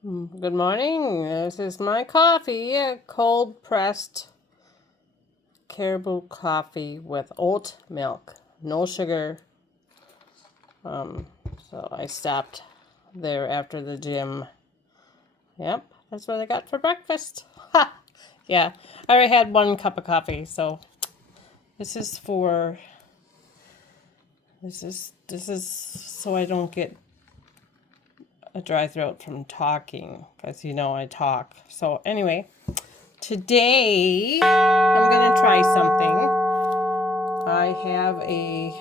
Good morning. This is my coffee, a cold pressed caribou coffee with oat milk, no sugar. So I stopped there after the gym. Yep, that's what I got for breakfast. Ha! Yeah, I already had one cup of coffee, so this is for this is so I don't get a dry throat from talking, because I talk. So anyway, today I'm gonna try something. I have a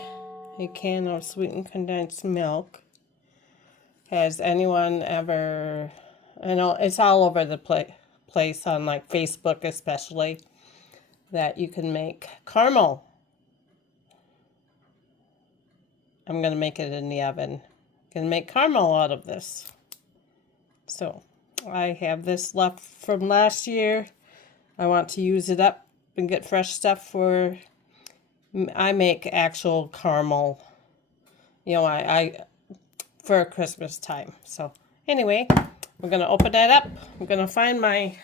can of sweetened condensed milk. Has anyone ever? I know it's all over the place on like Facebook, especially, that you can make caramel. I'm gonna make it in the oven. Gonna make caramel out of this. So I have this left from last year. I want to use it up and get fresh stuff for. I make actual caramel. I for Christmas time. So anyway, we're gonna open that up. I'm gonna find my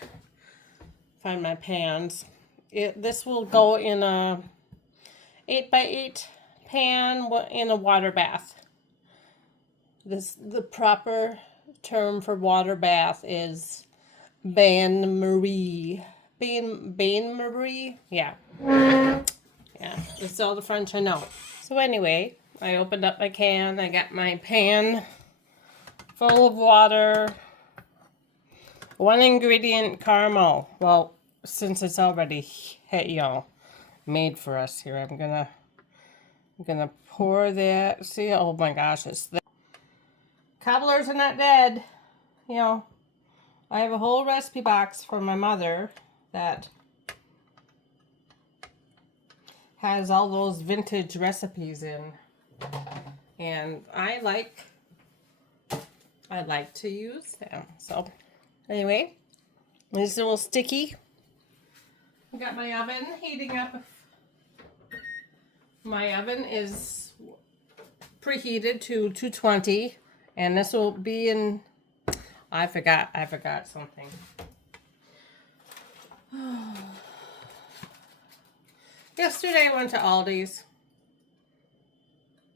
pans. This will go in a 8x8 pan in a water bath. The proper term for water bath is bain marie. Bain marie. Yeah. It's all the French I know. So anyway, I opened up my can. I got my pan full of water. One ingredient caramel. Well, since it's already made for us here, I'm gonna pour that. See, oh my gosh, it's the cobblers are not dead. I have a whole recipe box from my mother that has all those vintage recipes in, and I like to use them. So anyway, it's a little sticky. I got my oven heating up. My oven is preheated to 220, and this will be in. I forgot something. Yesterday I went to Aldi's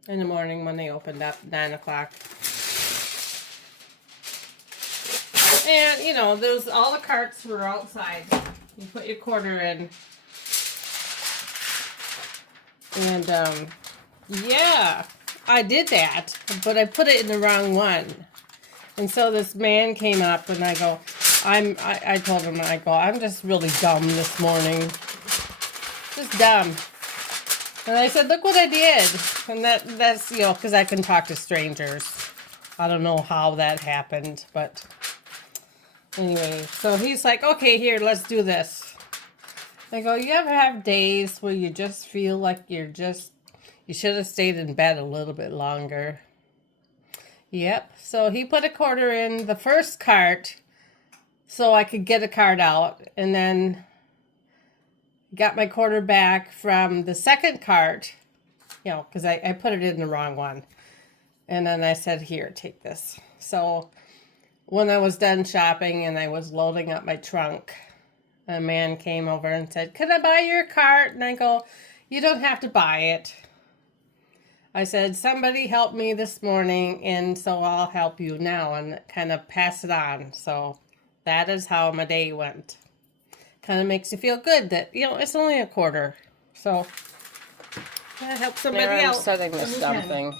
in the morning when they opened up, 9 o'clock. And, there's all the carts were outside. You put your quarter in. And, yeah, I did that, but I put it in the wrong one. And so this man came up, and I go, I told him, I'm just really dumb this morning. Just dumb. And I said, look what I did. And that's, because I can talk to strangers. I don't know how that happened, but anyway. So he's like, okay, here, let's do this. I go, you ever have days where you just feel like you should have stayed in bed a little bit longer? Yep. So he put a quarter in the first cart so I could get a cart out, and then got my quarter back from the second cart, because I put it in the wrong one. And then I said, here, take this. So when I was done shopping and I was loading up my trunk, a man came over and said, can I buy your cart? And I go, you don't have to buy it. I said, somebody helped me this morning, and so I'll help you now, and kind of pass it on. So that is how my day went. Kind of makes you feel good that, it's only a quarter. So that helps somebody out. I'm setting this dumping.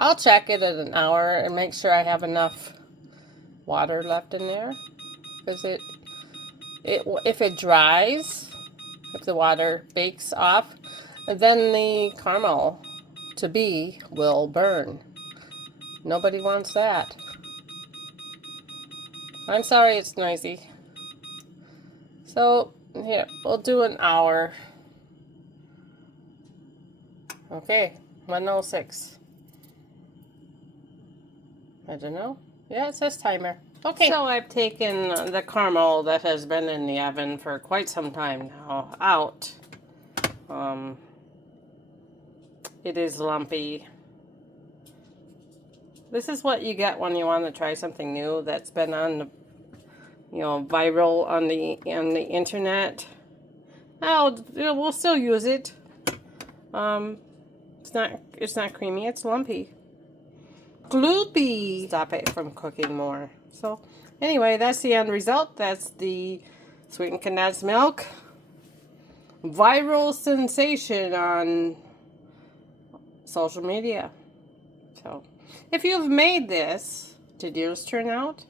I'll check it in an hour and make sure I have enough water left in there. Because if it dries, if the water bakes off, then the caramel will burn. Nobody wants that. I'm sorry it's noisy. So, here, we'll do an hour. Okay, 1:06. I don't know. Yeah, it says timer. Okay, so I've taken the caramel that has been in the oven for quite some time now out. It is lumpy. This is what you get when you want to try something new that's been on the, viral on the internet. Oh, we'll still use it. It's not creamy. It's lumpy. Gloopy. Stop it from cooking more. So, anyway, that's the end result. That's the sweetened condensed milk viral sensation on social media. So, if you've made this, did yours turn out?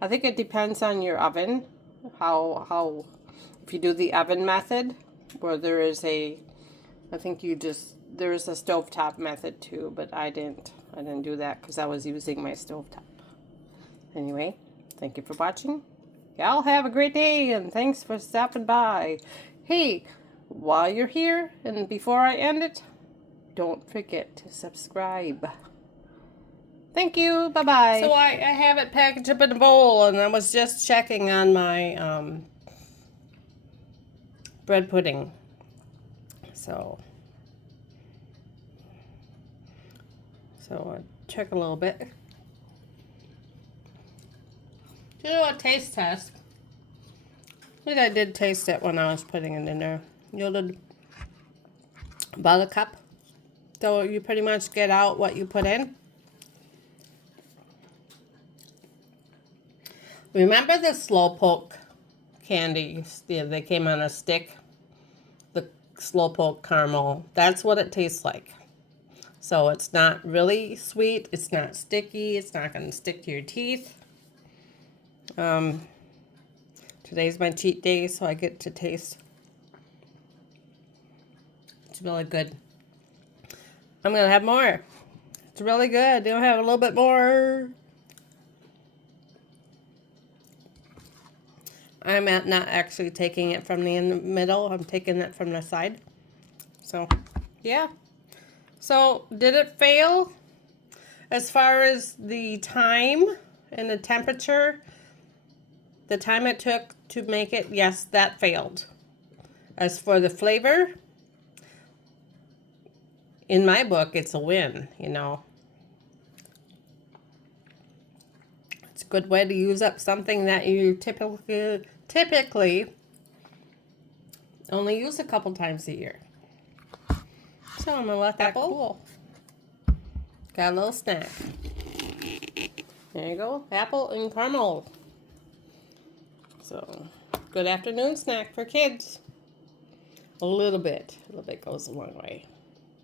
I think it depends on your oven. How if you do the oven method, where there is a, I think there is a stovetop method too, but I didn't do that because I was using my stovetop. Anyway, thank you for watching. Y'all have a great day, and thanks for stopping by. Hey, while you're here, and before I end it, don't forget to subscribe. Thank you. Bye-bye. So I have it packaged up in a bowl, and I was just checking on my bread pudding. So I check a little bit. Do a taste test. I think I did taste it when I was putting it in there. Yielded about a cup. So you pretty much get out what you put in. Remember the Slowpoke candies? Yeah, they came on a stick. The Slowpoke caramel. That's what it tastes like. So it's not really sweet. It's not sticky. It's not going to stick to your teeth. Today's my cheat day, so I get to taste. It's really good. I'm going to have more. It's really good. You'll have a little bit more. I'm not actually taking it from the middle. I'm taking it from the side. So, yeah. So, did it fail? As far as the time and the temperature, the time it took to make it, yes, that failed. As for the flavor, in my book, it's a win, It's a good way to use up something that you typically only use a couple times a year. So I'm going to let that cool. Got a little snack. There you go. Apple and caramel. So, good afternoon snack for kids. A little bit goes a long way.